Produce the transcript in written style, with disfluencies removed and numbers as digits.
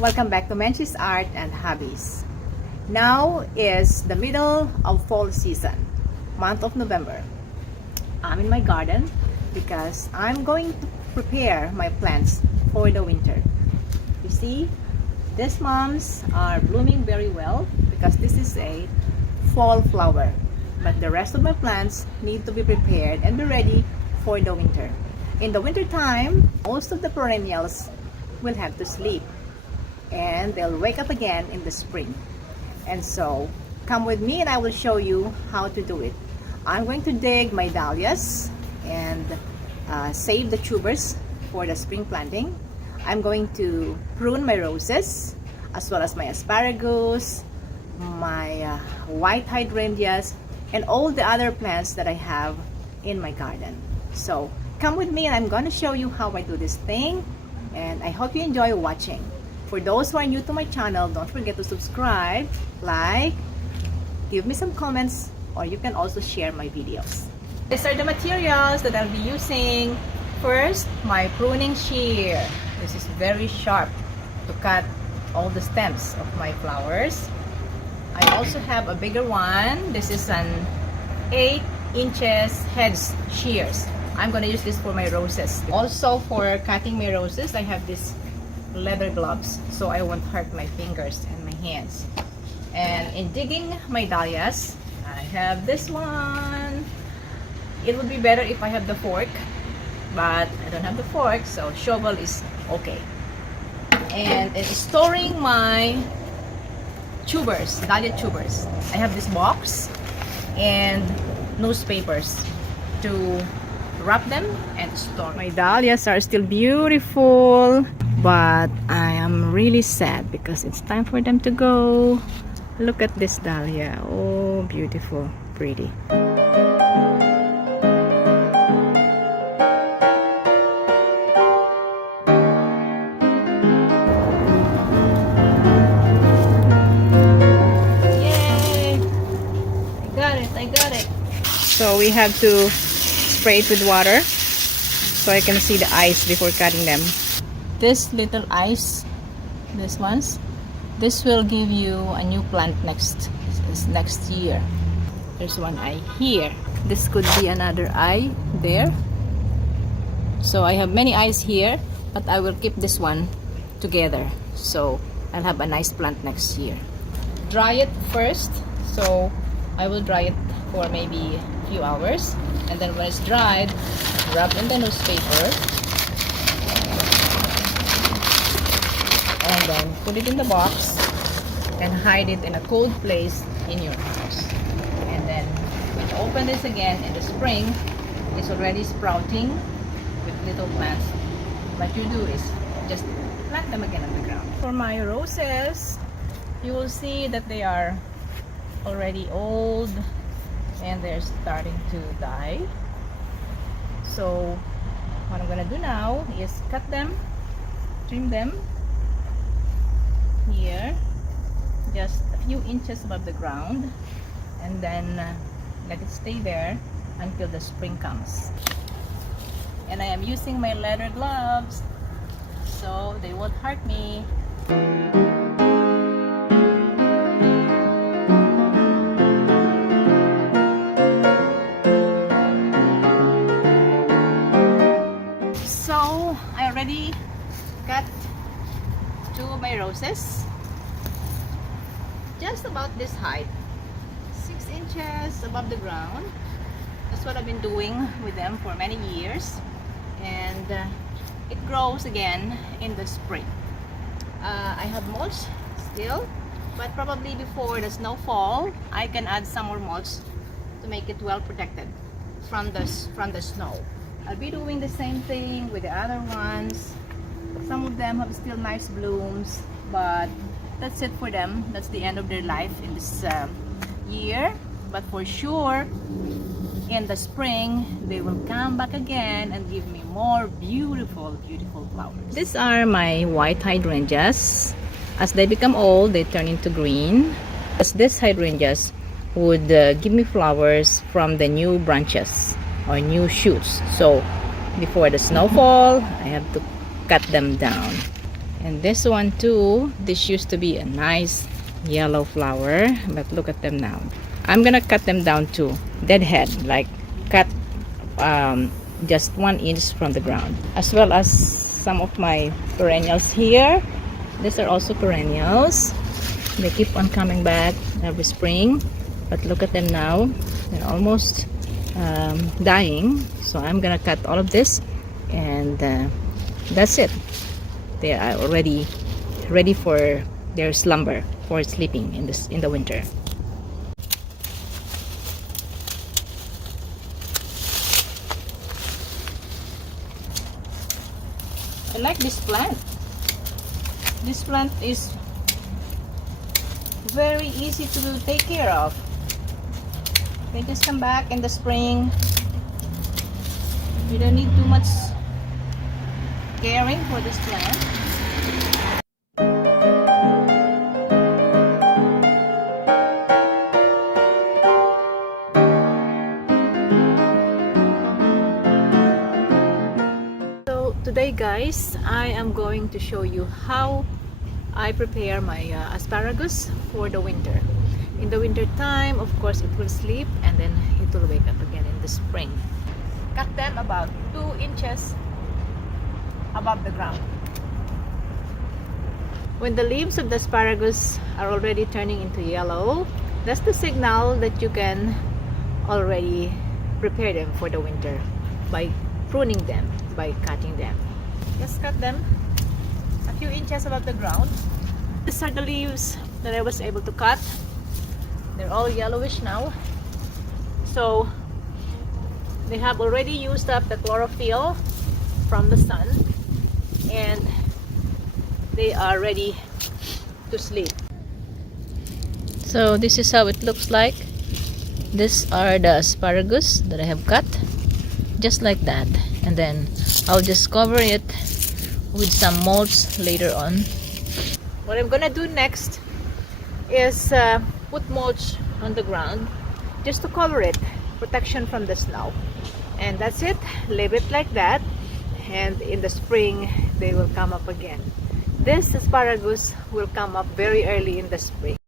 Welcome back to Menchie's Art and Hobbies. Now is the middle of fall season, month of November. I'm in my garden because I'm going to prepare my plants for the winter. You see, these mums are blooming very well because this is a fall flower. But the rest of my plants need to be prepared and be ready for the winter. In the winter time, most of the perennials will have to sleep and they'll wake up again in the spring. And so come with me and I will show you how to do it. I'm going to dig my dahlias and save the tubers for the spring planting. I'm going to prune my roses as well as my asparagus, my white hydrangeas, and all the other plants that I have in my garden. So come with me and I'm going to show you how I do this thing, and I hope you enjoy watching. For those who are new to my channel, don't forget to subscribe, like, give me some comments, or you can also share my videos. These are the materials that I'll be using. First, my pruning shear. This is very sharp to cut all the stems of my flowers. I also have a bigger one. This is an 8 inches Hedge shears. I'm going to use this for my roses. Also for cutting my roses, I have this leather gloves so I won't hurt my fingers and my hands. And in digging my dahlias, I have this one. It would be better if I have the fork, but I don't have the fork, so shovel is okay. And in storing my tubers, dahlia tubers, I have this box and newspapers to wrap them and store. My dahlias are still beautiful, but I am really sad because it's time for them to go. Look at this dahlia. Oh, beautiful, pretty. Yay! I got it. So we have to spray it with water so I can see the eyes before cutting them. This little eyes, this will give you a new plant next year. There's one eye here. This could be another eye there. So I have many eyes here, but I will keep this one together so I'll have a nice plant next year. Dry it first, so I will dry it for maybe a few hours, and then when it's dried, wrap in the newspaper and then put it in the box and hide it in a cold place in your house. And then when you open this again in the spring, it's already sprouting with little plants. What you do is just plant them again on the ground. For my roses, you will see that they are already old and they're starting to die. So what I'm gonna do now is cut them, trim them here just a few inches above the ground, and then let it stay there until the spring comes. And I am using my leather gloves so they won't hurt me. So I already cut two of my roses, just about this height, 6 inches above the ground. That's what I've been doing with them for many years, and it grows again in the spring. I have mulch still, but probably before the snowfall I can add some more mulch to make it well protected from the snow. I'll be doing the same thing with the other ones. Some of them have still nice blooms, but that's it for them. That's the end of their life in this year. But for sure, in the spring, they will come back again and give me more beautiful, beautiful flowers. These are my white hydrangeas. As they become old, they turn into green. As these hydrangeas would give me flowers from the new branches or new shoots. So before the snowfall, I have to cut them down. And this one too, this used to be a nice yellow flower, but look at them now. I'm gonna cut them down to deadhead, like cut just 1 inch from the ground, as well as some of my perennials here. These are also perennials. They keep on coming back every spring, but look at them now. They're almost dying, so I'm gonna cut all of this, and that's it. They are already ready for their slumber, for sleeping in the winter. I like this plant. This plant is very easy to take care of. They just come back in the spring. You don't need too much caring for this plant. So today guys, I am going to show you how I prepare my asparagus for the winter. In the winter time, of course, it will sleep and then it will wake up again in the spring. Cut them about 2 inches above the ground. When the leaves of the asparagus are already turning into yellow, that's the signal that you can already prepare them for the winter by pruning them, by cutting them. Just cut them a few inches above the ground. These are the leaves that I was able to cut. They're all yellowish now, so they have already used up the chlorophyll from the sun, and they are ready to sleep. So this is how it looks like. These are the asparagus that I have cut, just like that, and then I'll just cover it with some mulch later on. What I'm gonna do next is put mulch on the ground just to cover it, protection from the snow, and that's it. Leave it like that, and in the spring they will come up again. This asparagus will come up very early in the spring.